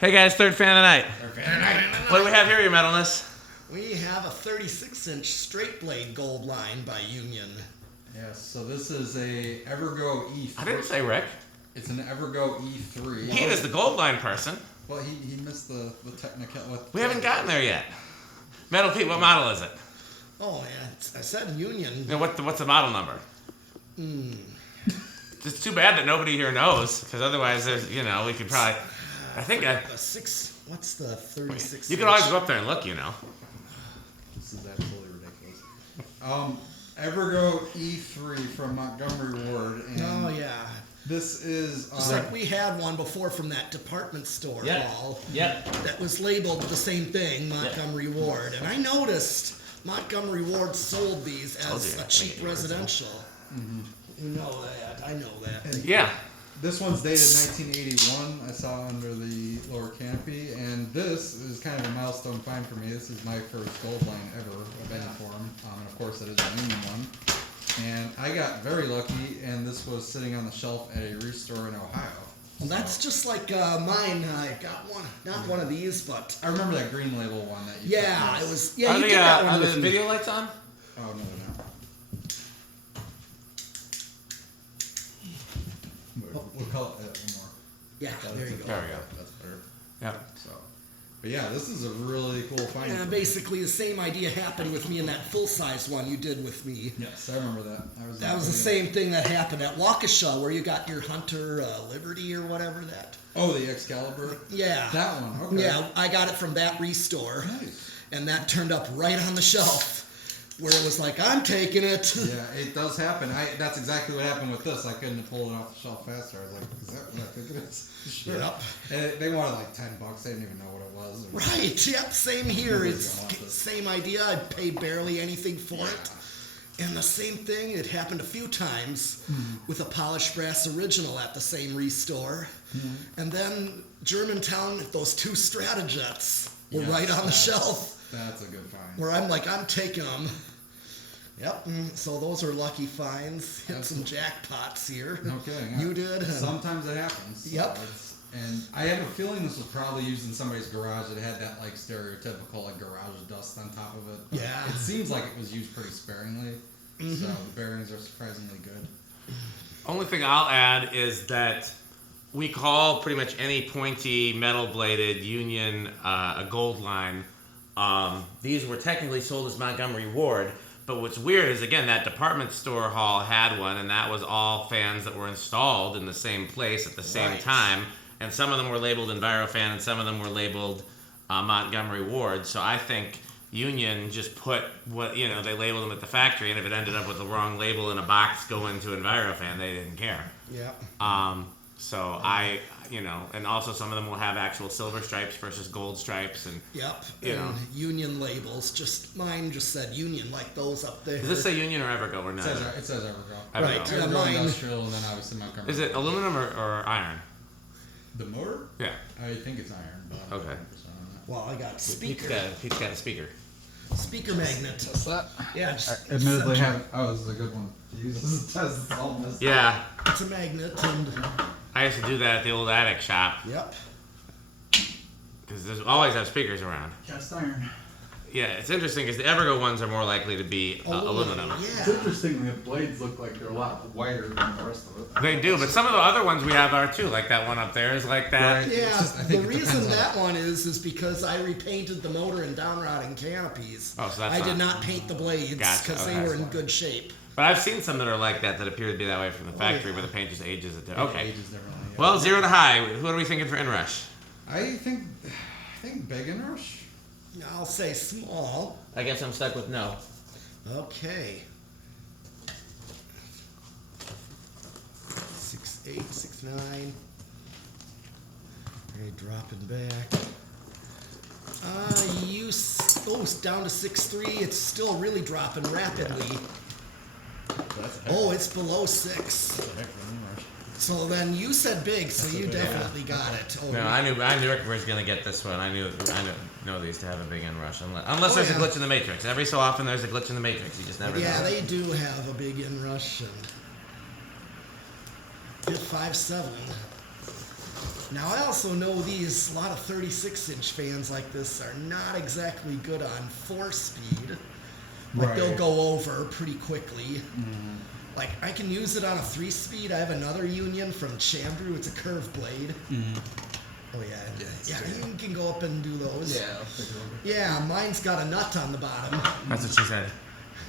Hey guys, third fan of the night. Third fan of the night. What do we have here, your metalness? We have a 36-inch straight blade gold line by Union. Yes, so this is a Evergo E3. I didn't say Rick. It's an Evergo E3. He is the gold line person. Well, he missed the technical. We haven't gotten there yet. Metal Pete, what model is it? Oh, yeah, I said Union. And what's the model number? It's too bad that nobody here knows, because otherwise, there's we could probably. I think what's the 36? You could always go up there and look, This is absolutely ridiculous. Evergo E3 from Montgomery Ward. And oh yeah. This is just like we had one before from that department store hall. Yep. That was labeled the same thing, Montgomery Ward, and I noticed Montgomery Ward sold these as a cheap residential. Mm-hmm. You know that. I know that. And Yeah. This one's dated 1981. I saw under the lower canopy, and this is kind of a milestone find for me. This is my first gold line ever of any form, and of course it is a Union one. And I got very lucky, and this was sitting on the shelf at a restore in Ohio. Well, that's just like mine. I got one, not one of these, but I remember that green label one that you. yeah, put it was. Yeah, you Are get that one the with me. video lights on? Oh no, they're not. We'll call it one more. Yeah, there you go. There we go. That's better. Yeah. So, but yeah, this is a really cool find. Yeah, basically the same idea happened with me in that full-size one you did with me. Yes, I remember that. That was the same thing that happened at Waukesha, where you got your Hunter Liberty or whatever that. Oh, the Excalibur. Yeah. That one. Okay. Yeah, I got it from that restore. Nice. And that turned up right on the shelf, where it was like, I'm taking it. Yeah, it does happen. That's exactly what happened with this. I couldn't have pulled it off the shelf faster. I was like, is that what I think it is? Sure. Yep. And they wanted like $10. They didn't even know what it was. Right, yep, same here. Nobody's It's gonna want this. same idea. I paid barely anything for it. And the same thing, it happened a few times with a polished brass original at the same restore. And then Germantown, those two Stratojets were right on the shelf. That's a good find. Where I'm like, I'm taking them. Yep, so those are lucky finds. Hit some jackpots here. Okay. You did. Sometimes it happens. So Yep. and I have a feeling this was probably used in somebody's garage that had that like stereotypical like garage dust on top of it. But Yeah. it seems like it was used pretty sparingly. So the bearings are surprisingly good. Only thing I'll add is that we call pretty much any pointy metal bladed Union a gold line. These were technically sold as Montgomery Ward, but what's weird is, again, that department store hall had one, and that was all fans that were installed in the same place at the same time, and some of them were labeled envirofan and some of them were labeled Montgomery Ward. So I think Union just put what they labeled them at the factory, and if it ended up with the wrong label in a box going to envirofan, they didn't care. Yep. So and also some of them will have actual silver stripes versus gold stripes, and Yep. And Union labels. Mine just said Union, like those up there. does this say Union or Evergo or It not? says Evergo. Evergo. Right. Yeah, Evergo mine. Industrial, and then obviously Montgomery. Is it aluminum or iron? The motor? Yeah. I think it's iron. But I'm Okay. not 100% on that. Well, I got Pete's got a speaker. speaker magnet. What's that? Yeah, just Admittedly, this is a good one to use as a test. It's all messed up. Yeah, it's a magnet, and I used to do that at the old attic shop yep. because there's always have speakers around. Cast iron. Yeah, it's interesting because the Evergo ones are more likely to be aluminum. It's Yeah. interesting the blades look like they're a lot wider than the rest of it. They do, but some of the other ones we have are too. Like that one up there is like that. Right. Yeah, It's just- I the think it reason depends on- that one is because I repainted the motor and downrouting canopies. Oh, so that's I not- did not paint the blades Gotcha, because they okay. were in good shape. But I've seen some that are like that appear to be that way from the factory, where the paint just ages it. Okay. Ages differently. Yeah. Well, 0 to high. Who are we thinking for inrush? I think big and rush. I'll say small. I guess I'm stuck with no. Okay. 6'8", 6'9". Okay, dropping back. It's down to 6'3". It's still really dropping rapidly. Oh, it's below 6. So then you said big, so you definitely got it. Oh, No, I knew Rick was gonna get this one. I know these to have a big inrush, unless there's a glitch in the matrix. Every so often there's a glitch in the matrix. You just never know. Yeah, they do have a big inrush. And hit 5'7". Now I also know a lot of 36-inch fans like this are not exactly good on 4-speed. Like they'll Right. go over pretty quickly. Like I can use it on a 3-speed. I have another Union from Chambrew. It's a curved blade. Oh yeah, you can go up and do those. Yeah. Yeah, mine's got a nut on the bottom. That's what she said.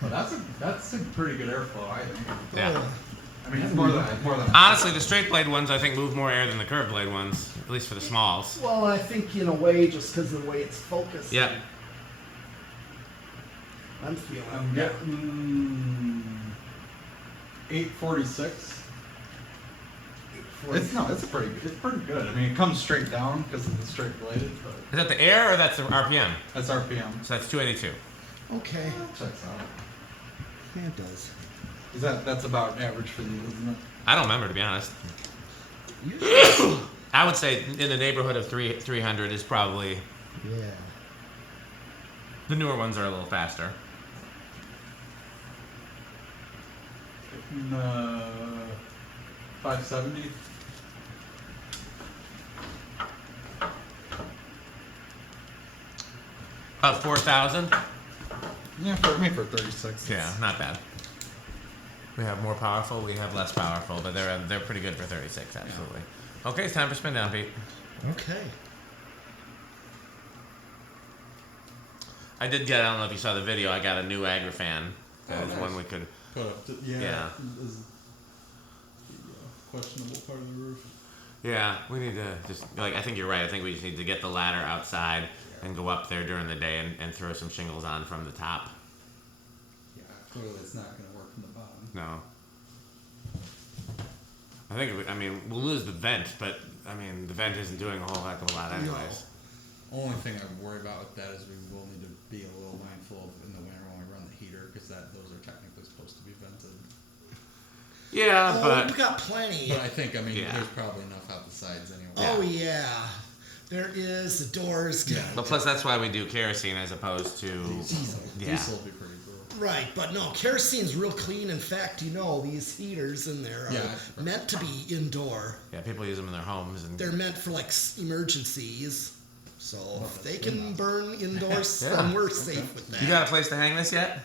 Well, that's a pretty good airflow, I think. Yeah. Oh, I mean, it's more than Honestly, the straight blade ones I think move more air than the curved blade ones, at least for the smalls. well, I think in a way, just because of the way it's focused. Yep. I'm feeling. I'm getting 846. It's pretty good. I mean, it comes straight down because of the straight bladed, but Is that the air or that's the RPM? that's RPM. So that's 282. Okay. Checks out. Yeah, it does. That's about average for these, isn't it? I don't remember, to be honest. Usually, I would say in the neighborhood of 300 is probably... yeah. The newer ones are a little faster. 570. About 4,000? Yeah, for me for 36. Yeah, not bad. We have more powerful, we have less powerful, but they're pretty good for 36, absolutely. Okay, it's time for spin down, Pete. Okay. I did get, I don't know if you saw the video, I got a new envirofan. That was one we could... Put up to, Yeah. Is the questionable part of the roof. Yeah, we need to just, like, I think you're right. I think we just need to get the ladder outside and go up there during the day and throw some shingles on from the top. Yeah, clearly it's not going to work from the bottom. No. I think, I mean, we'll lose the vent, but, I mean, the vent isn't doing a whole heck of a lot anyways. Only thing I worry about with that is we will need to be a little mindful of in the winter when we run the heater, because those are technically supposed to be vented. Yeah, Oh, we've but... got plenty. But I think, Yeah. there's probably enough out the sides anyway. Oh yeah. There is. The doors. Yeah. But plus, that's why we do kerosene as opposed to... Diesel. Yeah. Diesel will be pretty cool. Right, but no, kerosene's real clean. In fact, these heaters in there are Yeah. meant to be indoor. Yeah, people use them in their homes. And They're meant for like emergencies. So if they that's can good burn indoors, Yeah. then we're safe with that. You got a place to hang this yet?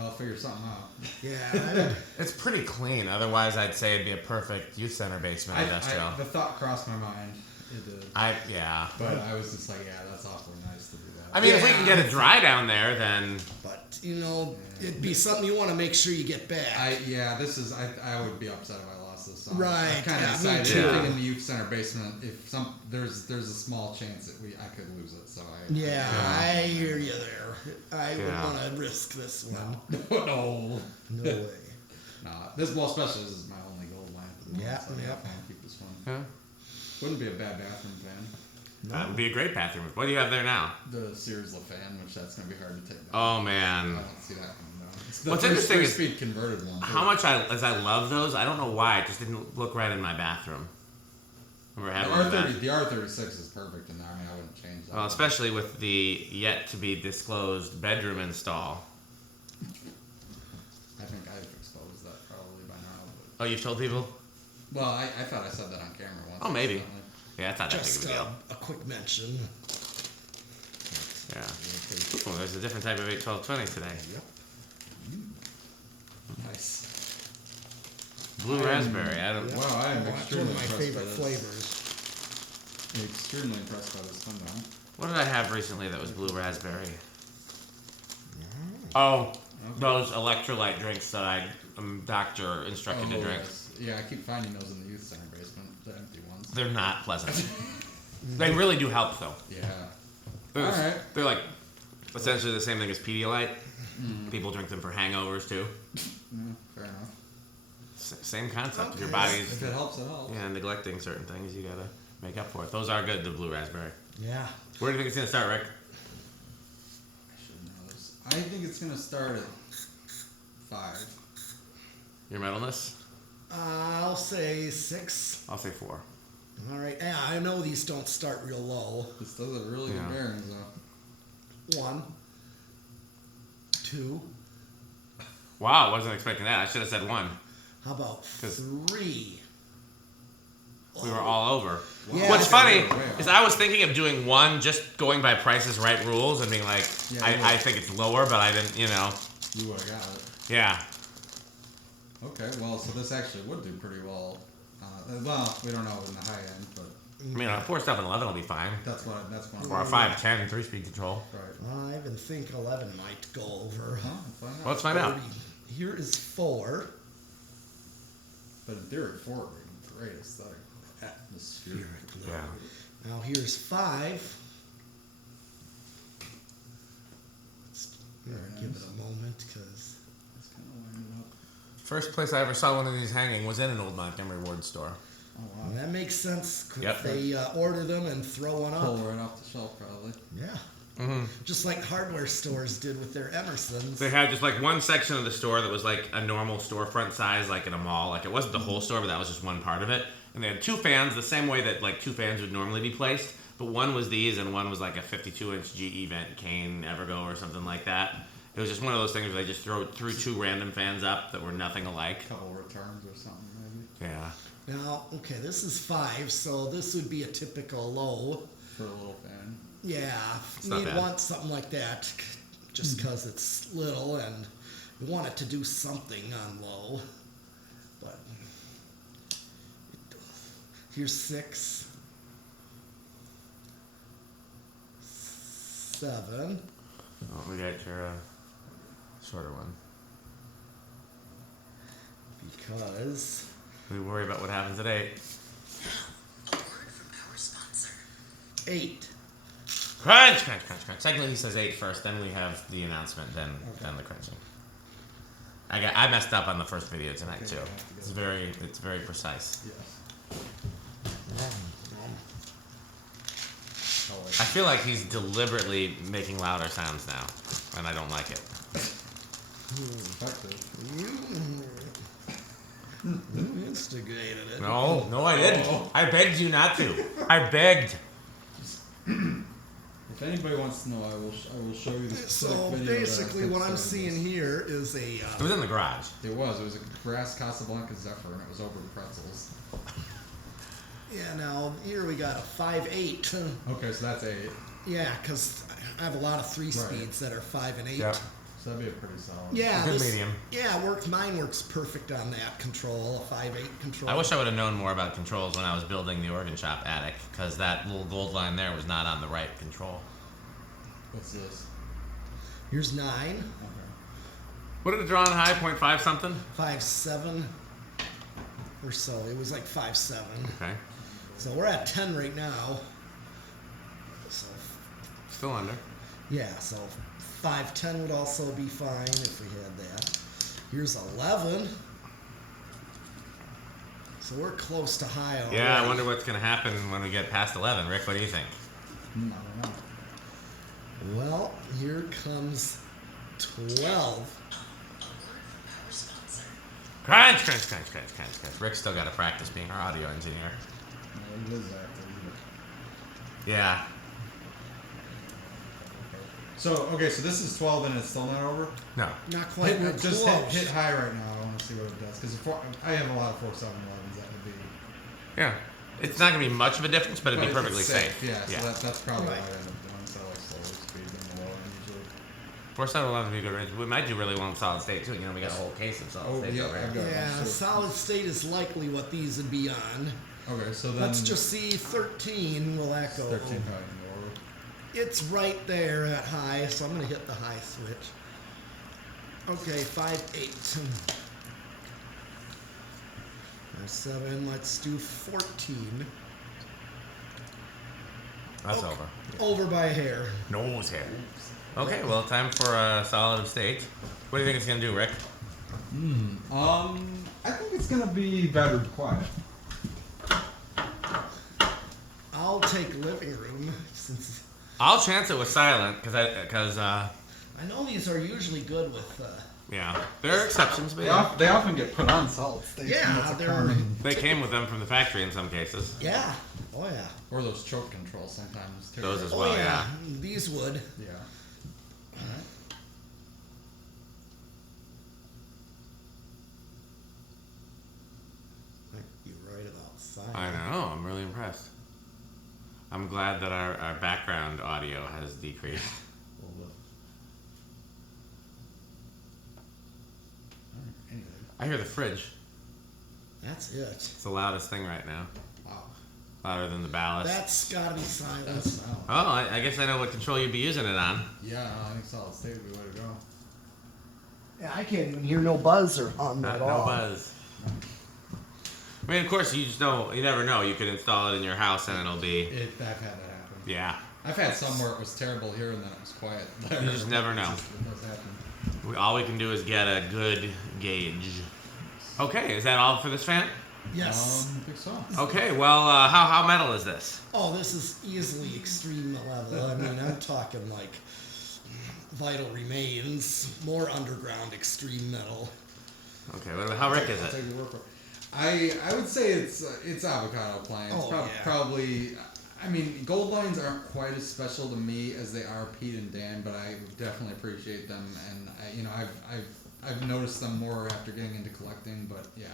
I'll figure something out. Yeah. It's pretty clean. Otherwise, I'd say it'd be a perfect youth center basement industrial. The thought crossed my mind. It did. Yeah. But I was just like, yeah, that's awfully nice to do that. I mean, if we Yeah. can get it dry down there, then... But it'd be something you want to make sure you get back. I would be upset if I lost this song. Right, I kind yeah, of me decided too. anything in the youth center basement, if there's a small chance that I could lose it. So Yeah, I hear you there. I would Yeah. want to risk this one. no. No way. Nah, especially this is my only gold lamp. At the moment, Yeah, so yeah. I'll keep this one. Yeah. Wouldn't be a bad bathroom fan. That would be a great bathroom. What do you have there now? The Sears LaFan, which that's gonna be hard to take down. Oh, I man. don't see that one though. It's the What's first interesting is three-speed converted one. How much as I love those, I don't know why. It just didn't look right in my bathroom. Remember The having that? R30, the R36 is perfect in there. I mean, I wouldn't change that. Well, especially with the yet to be disclosed bedroom install. I think I've exposed that probably by now. But, Oh, you've told people? well, I thought I said that on camera once. Oh, maybe. accidentally. Yeah, it's not that big Just of a deal. a quick mention. Yeah. Oh, there's a different type of 81220 today. Yep. Nice. Blue raspberry. I don't. Wow, I am Oh, it's one extremely of my impressed favorite by this. flavors. I'm extremely impressed by this thumbnail. What did I have recently that was blue raspberry? Oh, those electrolyte drinks that doctor instructed to drink. yes. Yeah, I keep finding those in the youth center basement, the empty ones. They're not pleasant. They really do help though. Yeah. They're, Alright. they're like essentially the same thing as Pedialyte. People drink them for hangovers too. Yeah, fair enough. Same concept. Your Okay. body's If it helps, it helps. neglecting certain things. You gotta make up for it. Those are good. The blue raspberry. Yeah. Where do you think it's gonna start, Rick? I should know this. I think it's gonna start at 5. Your metalness? I'll say 6. I'll say 4. All right. Yeah, I know these don't start real low. This does have really Yeah. good bearings though. 1, 2. Wow, I wasn't expecting that. I should have said 1. How about 'Cause- 3? We were all over. Yeah, What's I funny think we're way is I was thinking of doing one just going by Price is Right rules and being like, Yeah, I think it's lower, but I didn't, You would have got it. yeah. Okay, well, so this actually would do pretty well. Well, we don't know in the high end, but I mean, a 4.711 will be fine. that's one. Or a 5.10 3-speed control. Right. I even think 11 might go over. Huh? Find out. Well, let's find out. Here is 4. But in theory, 4 would be great aesthetic. Atmospheric. Yeah. Now here's 5. Very Give nice. it a moment, because It's kind of lining up. First place I ever saw one of these hanging was in an old Montgomery Ward store. Oh wow. that makes sense. Yep. They order them and throw one Pull up. right off the shelf, probably. Yeah. Mm-hmm. Just like hardware stores did with their Emersons. They had just like one section of the store that was like a normal storefront size, like in a mall. Like it wasn't the whole store, but that was just one part of it. And they had 2 fans, the same way that like 2 fans would normally be placed. But one was these, and one was like a 52-inch GE Vent Cane Evergo or something like that. It was just one of those things where they just threw 2 random fans up that were nothing alike. Couple returns or something, maybe. Yeah. Now, okay, this is 5, so this would be a typical low. For a little fan. Yeah, It's not you'd bad. want something like that, just because it's little and you want it to do something on low. But here's 6, 7. Oh, we got your shorter one. Because We worry about what happens at 8. A word from our sponsor. 8. Crunch, crunch, crunch, crunch. Technically, he says 8 first, then we have the announcement, then the crunching. I messed up on the first video tonight too. It's very precise. Yes. I feel like he's deliberately making louder sounds now, and I don't like it. Effective. You instigated it. No, I didn't. I begged you not to. I begged. If anybody wants to know, I will show you the specific So video. that I basically, put what I'm inside seeing this. here is a. It was in the garage. It was a grass Casablanca Zephyr, and it was over in pretzels. Yeah, now here we got a 5.8. Okay, so that's 8. Yeah, because I have a lot of 3 speeds that are 5 and 8. Yep. So that'd be a pretty solid. Yeah, Good medium. Yeah, mine works perfect on that control, a 5.8 control. I wish I would have known more about controls when I was building the organ shop attic, because that little gold line there was not on the right control. What's this? Here's 9, Okay. What did it draw on high? 0.5 something? 5.7 or so. It was like 5.7. Okay. So we're at 10 right now. So Still under. yeah, so 5.10 would also be fine if we had that. Here's 11. So we're close to high already. Yeah, I wonder what's going to happen when we get past 11. Rick, what do you think? I don't know. Well, here comes 12. A word from our sponsor. Crunch, crunch, crunch, crunch, crunch, crunch. Rick's still got to practice being our audio engineer. No, it is active. Yeah. So, okay, so this is 12 and it's still not over? No. Not quite. We're Just close. hit high right now. I want to see what it does. Because I have a lot of 4.711s that would be. Yeah. It's not going to be much of a difference, but it'd be But perfectly it's safe. Yeah, so that's probably Right. what I end up doing. So I like slower speed than the low end usually. 4.711 would be a good range. We might do really well in solid state too. You know, we got a whole case of solid Oh, state yeah, over I've here. got- Yeah, So- solid state is likely what these would be on. Okay, so then. Let's just see 13. Will that go? 13 probably more. It's right there at high, so I'm going to hit the high switch. Okay, 5.8. There's 7. Let's do 14. That's Oh. over. Over by a hair. Nose hair. Okay, well, time for a solid state. What do you think it's going to do, Rick? I think it's gonna be better quiet. I'll take living room since I'll chance it with silent because I know these are usually good with. yeah, there are exceptions, but They, yeah. they often get put on solid state. Yeah, That's a they're- common- They came with them from the factory in some cases. Yeah. Oh yeah. Or those choke controls sometimes too. Those as Oh well, yeah. yeah. These would. Yeah. Might be right about 5. I know. glad that our background audio has decreased. Anyway. I hear the fridge. That's it. It's the loudest thing right now. Wow. Louder than the ballast. That's gotta be silent. That's wow. Oh, I guess I know what control you'd be using it on. Yeah, I think solid state would be the way to go. Yeah, I can't even hear no buzz or on Not, at no all. buzz. I mean, of course, you just don't. You never know. You could install it in your house and it'll be. I've had that happen. Yeah. I've had some where it was terrible here and then it was quiet there. You just never know. It does happen. All we can do is get a good gauge. Okay, is that all for this fan? Yes. I think so. Okay, well, how metal is this? Oh, this is easily extreme level. I mean, I'm talking like vital remains, more underground extreme metal. Okay, how Rick is I'll it? take your word for it. I would say it's Avocado Appliance. Oh, yeah. Probably. I mean, gold lines aren't quite as special to me as they are Pete and Dan, but I definitely appreciate them, and I've noticed them more after getting into collecting. But yeah,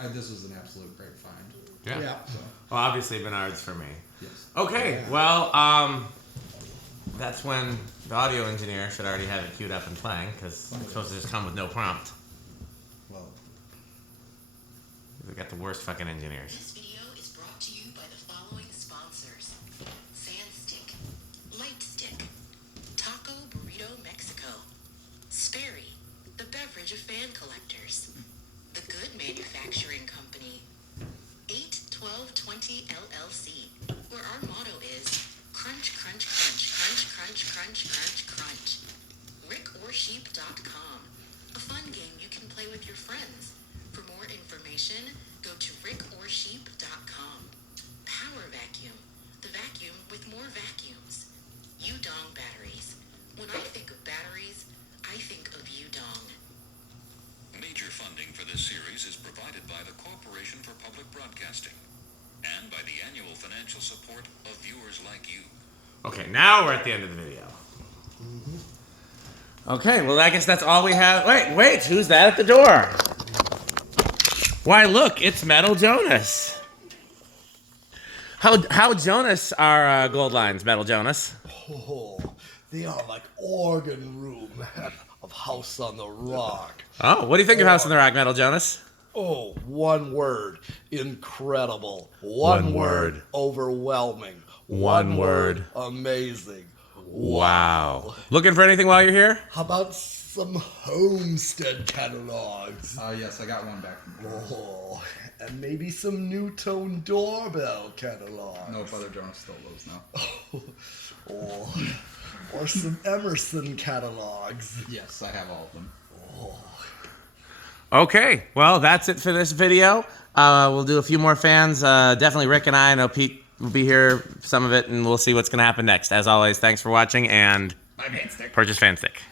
no, this was an absolute great find. Yeah. So Well, obviously Menards for me. yes. Okay, Yeah. well, that's when the audio engineer should already have it queued up and playing, because it's supposed to just come with no prompt. Well, We got the worst fucking engineers. This video is brought to you by the following sponsors: Sandstick, Lightstick, Taco Burrito Mexico, Sperry, the beverage of fan collectors, The Good Manufacturing Company, 81220 LLC, where our motto is crunch, crunch, crunch, crunch, crunch, crunch, crunch, crunch. RickOrSheep.com, a fun game you can play with your friends. For more information, go to RickOrSheep.com. Power Vacuum, the vacuum with more vacuums. Udong batteries. When I think of batteries, I think of Udong. Major funding for this series is provided by the Corporation for Public Broadcasting and by the annual financial support of viewers like you. Okay, now we're at the end of the video. Okay, well, I guess that's all we have. Wait, who's that at the door? Why, look, it's Metal Jonas. How Jonas are gold lines, Metal Jonas? Oh, they are like organ room of House on the Rock. Oh, what do you think of House on the Rock, Metal Jonas? Oh, one word, incredible. One word. Overwhelming. One word. Amazing. Wow. Looking for anything while you're here? How about some Homestead catalogs? yes, I got one back from here. Oh, and maybe some nutone doorbell catalogs. No, Brother Jonas stole those now. Or some Emerson catalogs. Yes, I have all of them. Okay, well, that's it for this video. We'll do a few more fans. Definitely Rick and I know Pete will be here, some of it, and we'll see what's going to happen next. As always, thanks for watching, and purchase Fan Stick.